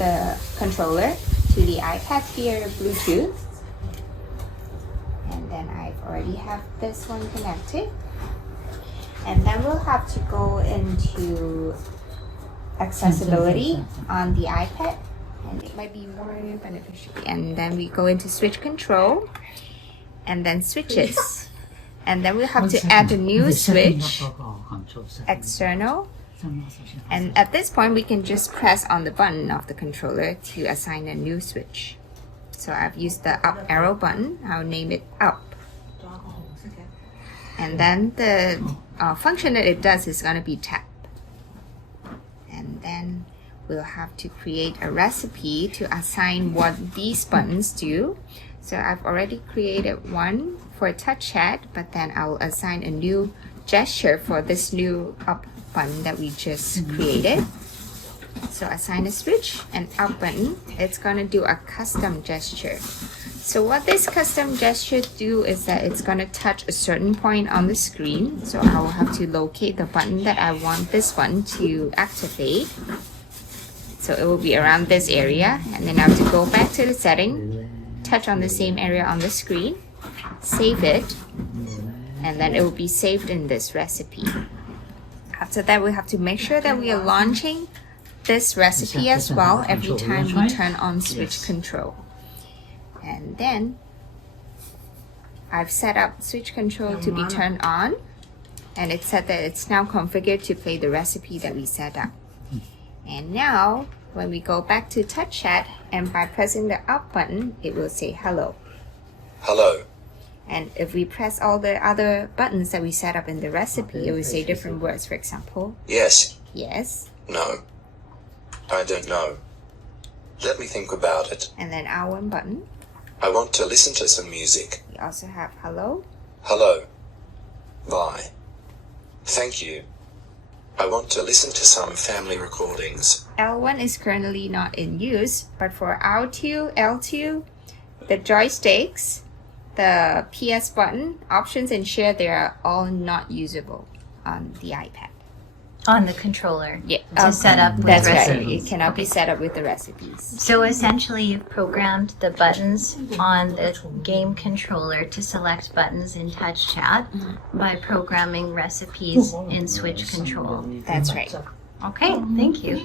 the controller to the iPad via Bluetooth. And then I've already have this one connected. And then we'll have to go into accessibility on the iPad, and it might be more beneficial. And then we go into switch control and then switches. And then we'll have to add a new switch, external. And at this point, we can just press on the button of the controller to assign a new switch. So I've used the up arrow button. I'll name it up. And then the function that it does is going to be tap. And then we'll have to create a recipe to assign what these buttons do. So I've already created one for TouchChat, but then I'll assign a new gesture for this new up button that we just created. So assign a switch and up button. It's going to do a custom gesture. So what this custom gesture do is that it's going to touch a certain point on the screen. So I will have to locate the button that I want this one to activate. So it will be around this area, and then I have to go back to the setting, touch on the same area on the screen, save it, and then it will be saved in this recipe. After that, we have to make sure that we are launching this recipe as well every time we turn on switch control. And then I've set up switch control to be turned on, and it said that it's now configured to play the recipe that we set up. And now when we go back to TouchChat, and by pressing the up button, it will say hello. Hello. And if we press all the other buttons that we set up in the recipe, it will say different words. For example, Yes. yes, No. I don't know. Let me think about it. and then R1 button. I want to listen to some music. We also have hello, Hello. Bye. Thank you. I want to listen to some family recordings. L1 is currently not in use, but for R2, L2, the joysticks, the PS button, options, and share, they are all not usable on the iPad. On the controller. Yeah, To set up with that's recipes. right. It cannot be set up with the recipes. So essentially you've programmed the buttons on the game controller to select buttons in TouchChat by programming recipes in switch control. That's right. Okay, thank you.